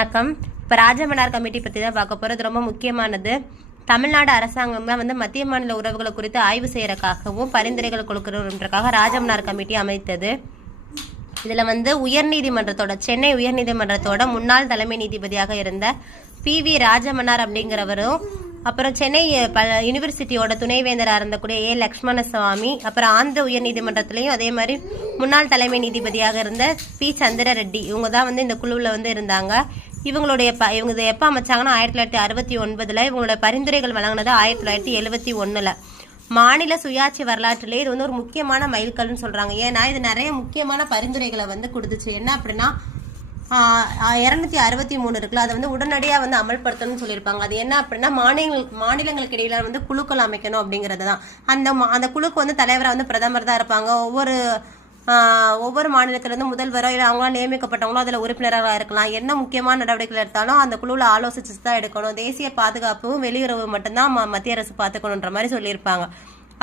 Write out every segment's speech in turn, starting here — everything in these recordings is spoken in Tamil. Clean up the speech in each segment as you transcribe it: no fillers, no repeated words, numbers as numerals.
வணக்கம். இப்போ ராஜமன்னார் கமிட்டி பற்றி தான் பார்க்க போகிறது. ரொம்ப முக்கியமானது. தமிழ்நாடு அரசாங்கம் தான் மத்திய மாநில உறவுகளை குறித்து ஆய்வு செய்யறதுக்காகவும் பரிந்துரைகள் கொடுக்கறதுக்காக ராஜமன்னார் கமிட்டி அமைத்தது. இதில் உயர்நீதிமன்றத்தோட சென்னை உயர்நீதிமன்றத்தோட முன்னாள் தலைமை நீதிபதியாக இருந்த PV ராஜமன்னார் அப்படிங்கிறவரும், அப்புறம் சென்னை யூனிவர்சிட்டியோட துணைவேந்தராக இருந்தக்கூடிய A லக்ஷ்மணசுவாமி, அப்புறம் ஆந்திர உயர்நீதிமன்றத்திலையும் அதே மாதிரி முன்னாள் தலைமை நீதிபதியாக இருந்த P சந்திர ரெட்டி, இவங்க தான் இந்த குழுவில் இருந்தாங்க. இவங்க எப்போ அமைச்சாங்கன்னா 1969. இவங்களோட பரிந்துரைகள் வழங்கினது 1971. மாநில சுயாட்சி வரலாற்றிலே இது ஒரு முக்கியமான மைல்கல்னு சொல்றாங்க. ஏன்னா இது நிறைய முக்கியமான பரிந்துரைகளை கொடுத்துச்சு. என்ன அப்படின்னா 263 இருக்குல்ல, அதை உடனடியாக அமல்படுத்தணும்னு சொல்லியிருப்பாங்க. அது என்ன அப்படின்னா மாநிலங்களுக்கு இடையில குழுக்கள் அமைக்கணும் அப்படிங்கிறது தான். அந்த குழுக்கு தலைவராக பிரதமர் தான் இருப்பாங்க. ஒவ்வொரு மாநிலத்திலிருந்து முதல்வரோ இல்லை அவங்களாம் நியமிக்கப்பட்டவங்களோ அதில் உறுப்பினராக இருக்கலாம். என்ன முக்கியமான நடவடிக்கைகள் எடுத்தாலும் அந்த குழுவில் ஆலோசிச்சு தான் எடுக்கணும். தேசிய பாதுகாப்பும் வெளியுறவு மட்டும்தான் மத்திய அரசு பார்த்துக்கணுன்ற மாதிரி சொல்லியிருப்பாங்க.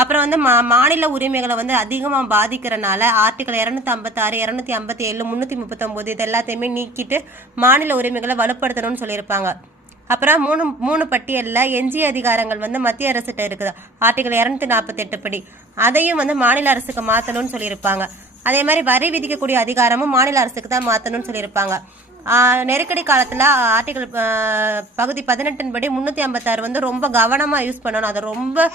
அப்புறம் மாநில உரிமைகளை அதிகமாக பாதிக்கிறனால ஆர்டிகல் 256, 257, 339 இது எல்லாத்தையுமே நீக்கிட்டு மாநில உரிமைகளை வலுப்படுத்தணும்னு சொல்லியிருப்பாங்க. அப்புறம் மூணு பட்டியலில் எஞ்சிய அதிகாரங்கள் மத்திய அரசுகிட்ட இருக்குது. ஆர்டிகல் 248 படி அதையும் மாநில அரசுக்கு மாற்றணும்னு சொல்லியிருப்பாங்க. அதே மாதிரி வரி விதிக்கக்கூடிய அதிகாரமும் மாநில அரசுக்கு தான் மாற்றணும்னு சொல்லியிருப்பாங்க. நெருக்கடி காலத்தில் ஆர்டிகல் பகுதி 18 படி 356 ரொம்ப கவனமாக யூஸ் பண்ணணும். அது ரொம்ப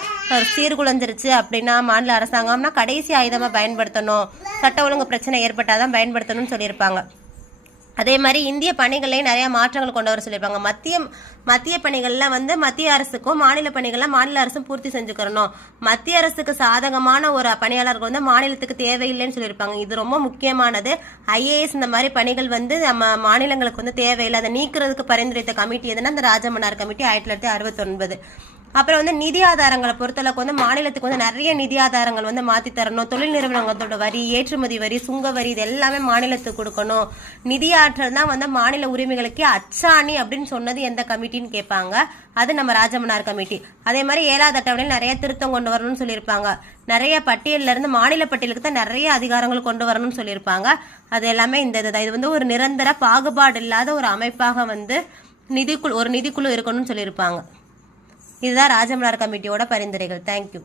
சீர்குலைஞ்சிருச்சு அப்படின்னா மாநில அரசாங்கம்னா கடைசி ஆயுதமாக பயன்படுத்தணும். சட்ட ஒழுங்கு பிரச்சனை ஏற்பட்டாதான் பயன்படுத்தணும்னு சொல்லியிருப்பாங்க. அதே மாதிரி இந்திய பணிகள்லேயும் நிறைய மாற்றங்கள் கொண்டு வர சொல்லியிருப்பாங்க. மத்திய பணிகளில் மத்திய அரசுக்கும் மாநில பணிகளில் மாநில அரசும் பூர்த்தி செஞ்சுக்கிறணும். மத்திய அரசுக்கு சாதகமான ஒரு பணியாளர்கள் மாநிலத்துக்கு தேவையில்லைன்னு சொல்லியிருப்பாங்க. இது ரொம்ப முக்கியமானது. IAS இந்த மாதிரி பணிகள் நம்ம மாநிலங்களுக்கு தேவையில்லை. அதை நீக்கிறதுக்கு பரிந்துரைத்த கமிட்டி எதுனா இந்த ராஜமன்னார் கமிட்டி 1969. அப்புறம் நிதி ஆதாரங்களை பொறுத்தளவுக்கு மாநிலத்துக்கு நிறைய நிதி ஆதாரங்கள் மாற்றி தரணும். தொழில் நிறுவனங்களோட வரி, ஏற்றுமதி வரி, சுங்க வரி இது எல்லாமே மாநிலத்துக்கு கொடுக்கணும். நிதி ஆற்றல் தான் மாநில உரிமைகளுக்கு அச்சாணி அப்படின்னு சொன்னது எந்த கமிட்டின்னு கேட்பாங்க. அது நம்ம ராஜமன்னார் கமிட்டி. அதே மாதிரி 7வது அட்டவணையில் நிறைய திருத்தம் கொண்டு வரணும்னு சொல்லியிருப்பாங்க. நிறைய பட்டியலில் இருந்து மாநில பட்டியலுக்கு தான் நிறைய அதிகாரங்கள் கொண்டு வரணும்னு சொல்லியிருப்பாங்க. அது எல்லாமே இந்த இதுதான். இது ஒரு நிரந்தர பாகுபாடு இல்லாத ஒரு அமைப்பாக ஒரு நிதிக்குழு இருக்கணும்னு சொல்லியிருப்பாங்க. இதுதான் ராஜமன்னார் கமிட்டியோட பரிந்துரைகள். தேங்க்யூ.